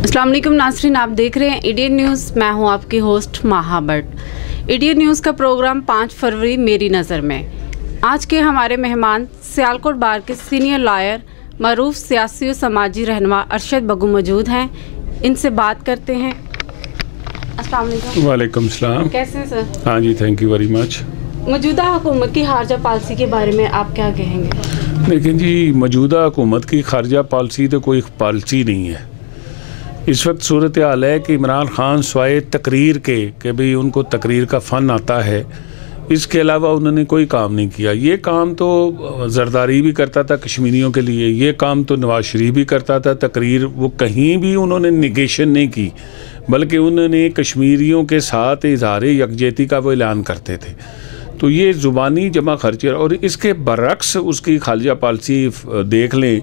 अस्सलाम वालेकुम नाज़रीन, आप देख रहे हैं इंडियन न्यूज़। मैं हूं आपकी होस्ट माहा भट्ट। इंडियन न्यूज़ का प्रोग्राम 5 फरवरी मेरी नज़र में। आज के हमारे मेहमान सियालकोट बार के सीनियर लॉयर मरूफ सियासी और समाजी रहनुमा अरशद बग्गू मौजूद हैं। इनसे बात करते हैं। अस्सलाम वालेकुम। वालेकुम सलाम। कैसे हैं सर? हाँ जी, थैंक यू वेरी मच। मौजूदा हुकूमत की खारजा पॉलिसी के बारे में आप क्या कहेंगे? लेकिन जी, मौजूदा हुकूमत की खारजा पॉलिसी तो कोई पॉलिसी नहीं है। इस वक्त सूरत हाल है कि इमरान खान स्वाए तकरीर के भाई उनको तकरीर का फ़न आता है, इसके अलावा उन्होंने कोई काम नहीं किया। ये काम तो जरदारी भी करता था कश्मीरियों के लिए, ये काम तो नवाज शरीफ भी करता था। तकरीर वो कहीं भी उन्होंने निगेशन नहीं की, बल्कि उन्होंने कश्मीरियों के साथ इजहार यकजहती का वो ऐलान करते थे। तो ये ज़ुबानी जमा खर्च, और इसके बरक्स उसकी खारजा पॉलिसी देख लें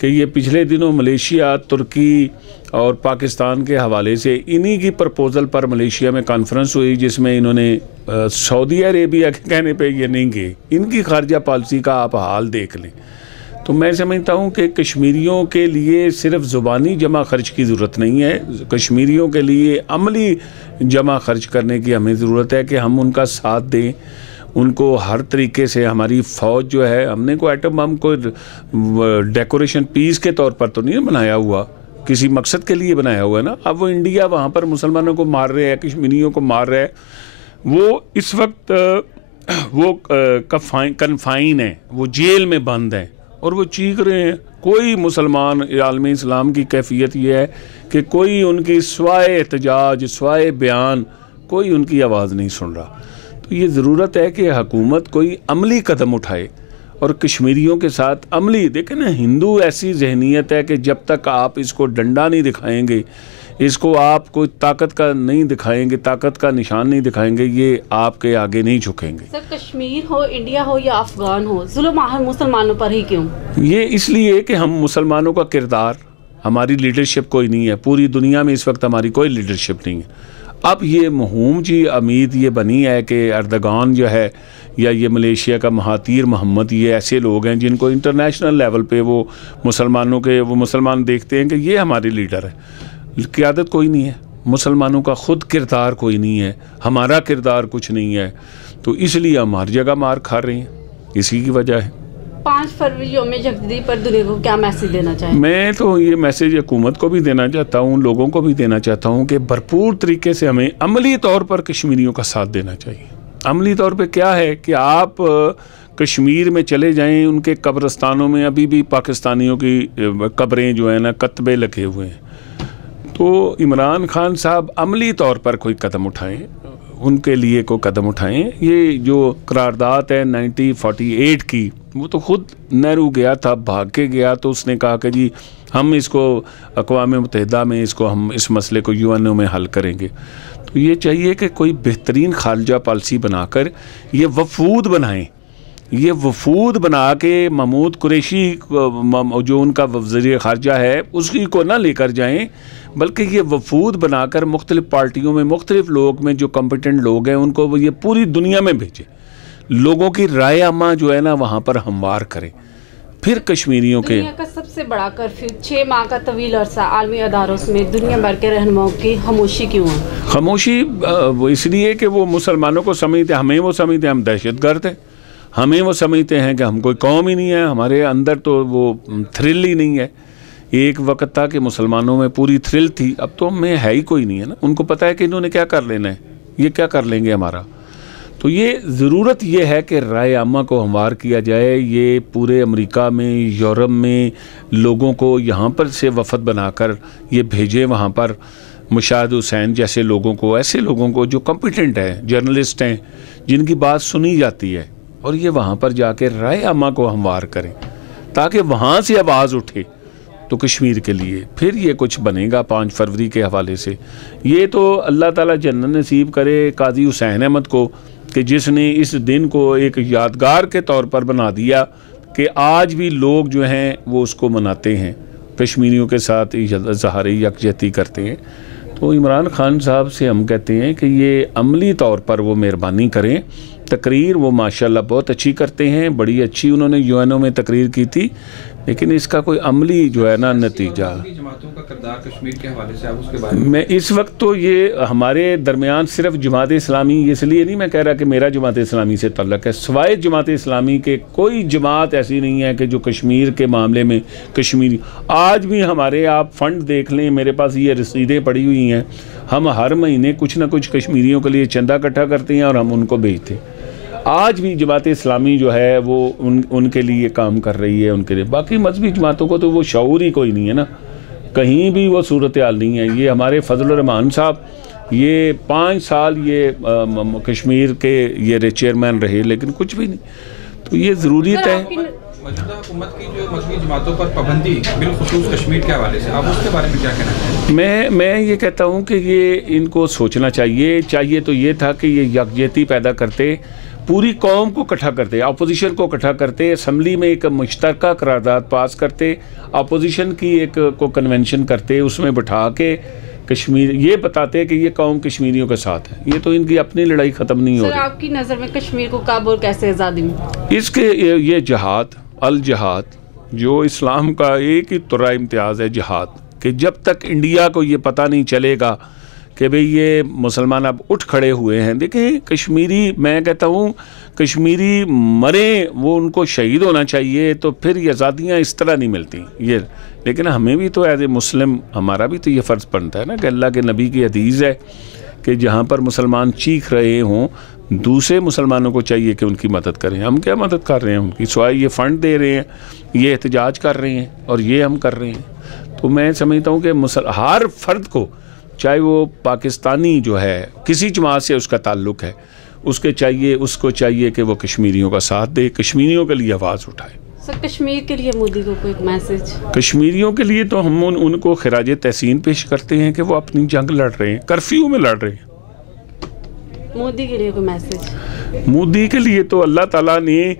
कि ये पिछले दिनों मलेशिया, तुर्की और पाकिस्तान के हवाले से इन्हीं की प्रपोज़ल पर मलेशिया में कॉन्फ्रेंस हुई, जिसमें इन्होंने सऊदी अरेबिया के कहने पे ये नहीं गए। इनकी खारजा पॉलिसी का आप हाल देख लें। तो मैं समझता हूँ कि कश्मीरियों के लिए सिर्फ ज़ुबानी जमा खर्च की ज़रूरत नहीं है, कश्मीरियों के लिए अमली जमा खर्च करने की हमें ज़रूरत है कि हम उनका साथ दें, उनको हर तरीके से। हमारी फ़ौज जो है, हमने कोई एटम बम को डेकोरेशन पीस के तौर पर तो नहीं बनाया हुआ, किसी मकसद के लिए बनाया हुआ है ना। अब वो इंडिया वहाँ पर मुसलमानों को मार रहे हैं, कश्मीरियों को मार रहे हैं। वो इस वक्त वो कन्फाइन है, वो जेल में बंद है और वो चीख रहे हैं। कोई मुसलमान आलम इस्लाम की कैफियत ये है कि कोई उनकी स्वाए एहतजाज, स्वाए बयान, कोई उनकी आवाज़ नहीं सुन रहा। तो ये ज़रूरत है कि हुकूमत कोई अमली कदम उठाए और कश्मीरियों के साथ अमली। देखें ना, हिंदू ऐसी जहनीत है कि जब तक आप इसको डंडा नहीं दिखाएंगे, इसको आप कोई ताकत का नहीं दिखाएंगे, ताकत का निशान नहीं दिखाएंगे, ये आपके आगे नहीं झुकेंगे। सर, कश्मीर हो, इंडिया हो या अफगान हो, जुल्म मुसलमानों पर ही क्यों? ये इसलिए कि हम मुसलमानों का किरदार, हमारी लीडरशिप कोई नहीं है। पूरी दुनिया में इस वक्त हमारी कोई लीडरशिप नहीं है। अब ये महूम जी उम्मीद ये बनी है कि अर्दगान जो है, या ये मलेशिया का महातीर मोहम्मद, ये ऐसे लोग हैं जिनको इंटरनेशनल लेवल पे वो मुसलमान देखते हैं कि ये हमारे लीडर है। क़यादत कोई नहीं है, मुसलमानों का ख़ुद किरदार कोई नहीं है, हमारा किरदार कुछ नहीं है। तो इसलिए हम हर जगह मार खा रहे हैं, इसी की वजह है। 5 फरवरी यौम यकजहती पर दुनिया को क्या मैसेज देना चाहिए? मैं तो ये मैसेज हुकूमत को भी देना चाहता हूँ, लोगों को भी देना चाहता हूँ कि भरपूर तरीके से हमें अमली तौर पर कश्मीरियों का साथ देना चाहिए। अमली तौर पे क्या है कि आप कश्मीर में चले जाएं, उनके कब्रस्तानों में अभी भी पाकिस्तानियों की कब्रें जो है ना, कत्बे लगे हुए हैं। तो इमरान खान साहब अमली तौर पर कोई कदम उठाएं, उनके लिए कोई कदम उठाएं। ये जो करारदाद है 1948 की, वो तो ख़ुद नेहरू गया था, भाग के गया, तो उसने कहा कि जी हम इसको अक़वाम मुत्तहिदा में इसको हम इस मसले को यूएनओ में हल करेंगे। तो ये चाहिए कि कोई बेहतरीन खारजा पॉलिसी बनाकर ये वफूद बनाएं। ये वफूद बना के महमूद कुरैशी जो उनका वज़ीर ख़ारजा है उसकी को ना लेकर जाएं, बल्कि ये वफूद बनाकर मुख्तलिफ़ पार्टियों में, मुख्तलिफ़ लोग में जो कम्पिटेंट लोग हैं उनको वो ये पूरी दुनिया में भेजें। लोगों की राय आमा जो है ना वहाँ पर हमवार करें। फिर कश्मीरियों के दुनिया का सबसे बड़ा कर्फ्यू 6 माह का तवील अरसा आलमी अदारों में दुनिया भर के रहनुमाओं की खामोशी क्यों है? खामोशी वो इसलिए कि वो मुसलमानों को समझते, हमें वो समझते हैं हम दहशतगर्द हैं, हमें वो समझते हैं कि हम कोई कौम ही नहीं है, हमारे अंदर तो वो थ्रिल ही नहीं है। एक वक्त था कि मुसलमानों में पूरी थ्रिल थी, अब तो हमें है ही कोई नहीं है ना। उनको पता है कि इन्होंने क्या कर लेना है, ये क्या कर लेंगे हमारा। तो ये ज़रूरत ये है कि राय आमा को हमवार किया जाए। ये पूरे अमेरिका में, यूरोप में लोगों को यहाँ पर से वफ़द बनाकर ये भेजें वहाँ पर। मुशाहिद हुसैन जैसे लोगों को, ऐसे लोगों को जो कॉम्पिटेंट हैं, जर्नलिस्ट हैं, जिनकी बात सुनी जाती है, और ये वहाँ पर जाके राय आमा को हमवार करें ताकि वहाँ से आवाज़ उठे तो कश्मीर के लिए फिर ये कुछ बनेगा। 5 फरवरी के हवाले से ये तो अल्लाह ताला जन्नत नसीब करे काजी हुसैन अहमद को, कि जिसने इस दिन को एक यादगार के तौर पर बना दिया कि आज भी लोग जो हैं वो उसको मनाते हैं, कश्मीरियों के साथ इज़हार यकजहती करते हैं। तो इमरान खान साहब से हम कहते हैं कि ये अमली तौर पर वो मेहरबानी करें। तकरीर वो माशाल्लाह बहुत अच्छी करते हैं, बड़ी अच्छी उन्होंने यूएनओ में तकरीर की थी, लेकिन इसका कोई अमली जो है ना नतीजा। जमातों का किरदार कश्मीर के हवाले से आप उसके बारे में? मैं इस वक्त तो ये हमारे दरमियान सिर्फ जमात इस्लामी, इसलिए नहीं मैं कह रहा कि मेरा जमात इस्लामी से ताल्लुक़ है, सवाए जमात इस्लामी के कोई जमात ऐसी नहीं है कि जो कश्मीर के मामले में कश्मीरी, आज भी हमारे आप फ़ंड देख लें, मेरे पास ये रसीदें पड़ी हुई हैं, हम हर महीने कुछ ना कुछ कश्मीरियों के लिए चंदा इकट्ठा करते हैं और हम उनको भेजते हैं। आज भी जमात इस्लामी जो है वो उनके लिए काम कर रही है, उनके लिए। बाकी मजहबी जमातों को तो वो शऊर ही कोई नहीं है ना, कहीं भी वो सूरत हाल नहीं है। ये हमारे फजल रहमान साहब ये 5 साल ये कश्मीर के ये चेयरमैन रहे, लेकिन कुछ भी नहीं। तो ये ज़रूरीत है। मौजूदा हुकूमत की जो मजहबी जमातों पर पाबंदी बिलखुसूस कश्मीर के हवाले से, आप उसके बारे में क्या कहना चाहेंगे? मैं ये कहता हूँ कि ये इनको सोचना चाहिए तो ये था कि ये यकजहती पैदा करते, पूरी कौम को इकट्ठा करते, अपोजिशन को इकट्ठा करते, असम्बली में एक मुश्तरका करारदाद पास करते, अपोजिशन की एक को कन्वेंशन करते, उसमें बिठा के कश्मीर ये बताते कि ये कौम कश्मीरियों के साथ है। ये तो इनकी अपनी लड़ाई ख़त्म नहीं हो रही। आपकी नज़र में कश्मीर को कब और कैसे आज़ादी मिली? इसके ये जहाद अल जहाद जो इस्लाम का एक ही तुर्रा इम्तियाज़ है, जहाद, कि जब तक इंडिया को ये पता नहीं चलेगा कि भाई ये मुसलमान अब उठ खड़े हुए हैं। देखें कश्मीरी, मैं कहता हूँ कश्मीरी मरे, वो उनको शहीद होना चाहिए, तो फिर ये आज़ादियाँ इस तरह नहीं मिलती ये। लेकिन हमें भी तो एज ए मुस्लिम हमारा भी तो ये फ़र्ज़ बनता है ना कि अल्लाह के नबी की हदीस है कि जहाँ पर मुसलमान चीख रहे हों, दूसरे मुसलमानों को चाहिए कि उनकी मदद करें। हम क्या मदद कर रहे हैं उनकी? सिवाय ये फ़ंड दे रहे हैं, ये एहतजाज कर रहे हैं और ये हम कर रहे हैं। तो मैं समझता हूँ कि हर फ़र्द को, चाहे वो पाकिस्तानी जो है किसी जमात से उसका ताल्लुक़ है, उसको चाहिए कि वो कश्मीरियों का साथ दे, कश्मीरियों के लिए आवाज़ उठाए। सर कश्मीर के लिए मोदी को कोई मैसेज? कश्मीरियों के लिए तो हम उनको खिराज तहसीन पेश करते हैं कि वो अपनी जंग लड़ रहे हैं, कर्फ्यू में लड़ रहे हैं। मोदी के लिए कोई मैसेज? मोदी के लिए तो अल्लाह ताला ने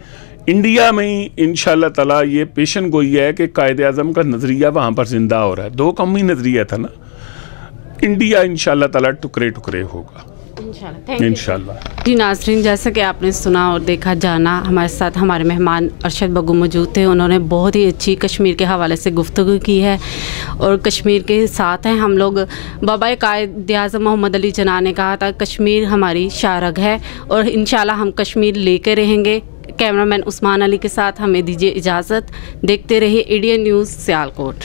इंडिया में ही इंशाअल्लाह ताला ये पेशन गोई है कि कायदे आज़म का नज़रिया वहाँ पर जिंदा हो रहा है। 2 कौमी नज़रिया था ना, इंडिया इंशाअल्लाह ताला टुकड़े टुकड़े होगा इंशाअल्लाह। जी नाज़रीन, जैसा कि आपने सुना और देखा जाना, हमारे साथ हमारे मेहमान अरशद बग्गू मौजूद थे। उन्होंने बहुत ही अच्छी कश्मीर के हवाले से गुफ्तगू की है और कश्मीर के साथ हैं हम लोग। बाबा कायदे आज़म मोहम्मद अली जिन्ना ने कहा था कश्मीर हमारी शारग है और इंशाल्लाह हम कश्मीर लेकर रहेंगे। कैमरामैन उस्मान अली के साथ हमें दीजिए इजाज़त। देखते रहिए इंडियन न्यूज़ सियालकोट।